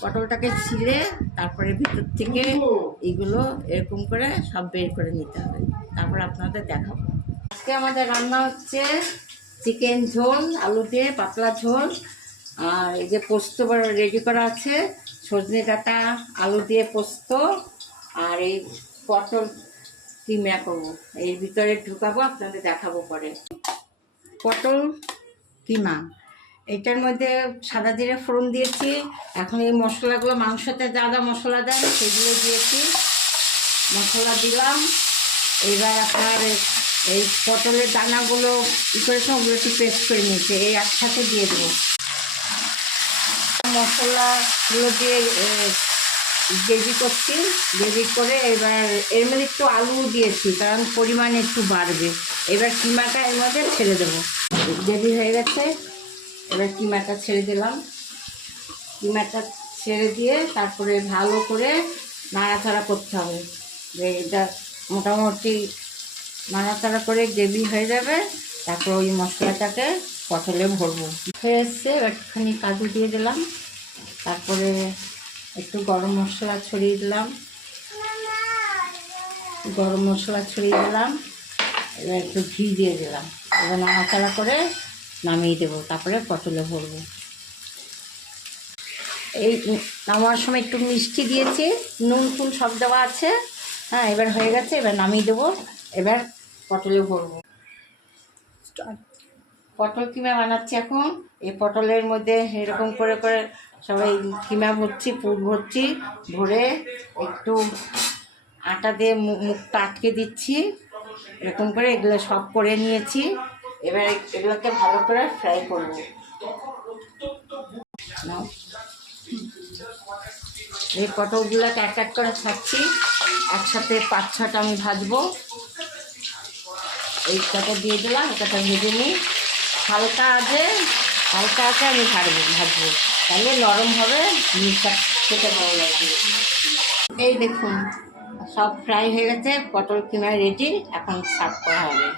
পটলটাকে ছিলে তারপরে ভিতর থেকে এইগুলো এরকম করে সব বের করে নিতে হবে, তারপর আপনাদের দেখাবো। আজকে আমাদের রান্না হচ্ছে চিকেন ঝোল, আলু দিয়ে পাতলা ঝোল। আর এই যে পোস্ত রেডি করা আছে, সজনে ডাঁটা আলু দিয়ে পোস্ত। আর এই পটল কিমা করবো, এর ভিতরে ঢুকাবো, আপনাদের দেখাবো পরে। পটল কিমা, এটার মধ্যে সাদা জিরে ফোড়ন দিয়েছি। এখন এই মশলাগুলো, মাংসতে যা যা মশলা দেন সেগুলো দিয়েছি, মশলা দিলাম। এবার আপনার এই পটলের দানাগুলো ই করেছে, ওগুলো একটু পেস্ট করে নিয়েছে, এই একসাথে দিয়ে দেবো। মশলাগুলো দিয়ে গ্রেভি করছি, গ্রেভি করে এবার এর মধ্যে একটু আলু দিয়েছি কারণ পরিমাণ একটু বাড়বে। এবার কিমাটা এর মধ্যে ছেড়ে দেবো, গ্রেভি হয়ে গেছে। এবার কিমাটা ছেড়ে দিলাম, কিমাটা ছেড়ে দিয়ে তারপরে ভালো করে নাড়াচাড়া করতে হবে। এটা মোটামুটি নাড়াচাড়া করে গ্রেভি হয়ে যাবে, তারপর ওই মশলাটাকে পটলে ভরবো। হয়ে এসছে, এবার একটুখানি কাজু দিয়ে দিলাম, তারপরে একটু গরম মশলা ছড়িয়ে দিলাম, এবার একটু ঘি দিয়ে দিলাম। এবার নাড়াচাড়া করে নামিয়ে দেবো, তারপরে পটলে ভরবো। এই নামার সময় একটু মিষ্টি দিয়েছি, নুন টুন সব দেওয়া আছে। হ্যাঁ, এবার হয়ে গেছে, এবার নামিয়ে দেবো। এবার পটলে ভরবো। পটল কিমা বানাচ্ছি এখন। এই পটলের মধ্যে এরকম করে করে সবাই কিমা ভরছি, পুর ভরছি, ভরে একটু আটা দিয়ে মুখটা আটকে দিচ্ছি, এরকম করে এগুলো সব করে নিয়েছি। এবার এগুলোকে ভালো করে ফ্রাই করব। এই পটলগুলোকে এক এক করে ছাড়ছি, একসাথে 5-6টা আমি ভাজবো। এইটাকে দিয়ে দিলাম, এটাকে ভেজে নিই হালকা আছে আমি ভাজবো, তাহলে নরম হবে, জিনিসটা খেতে ভালো লাগবে। এই দেখুন সব ফ্রাই হয়ে গেছে, পটল কিমা রেডি, এখন সার্ভ করা হবে।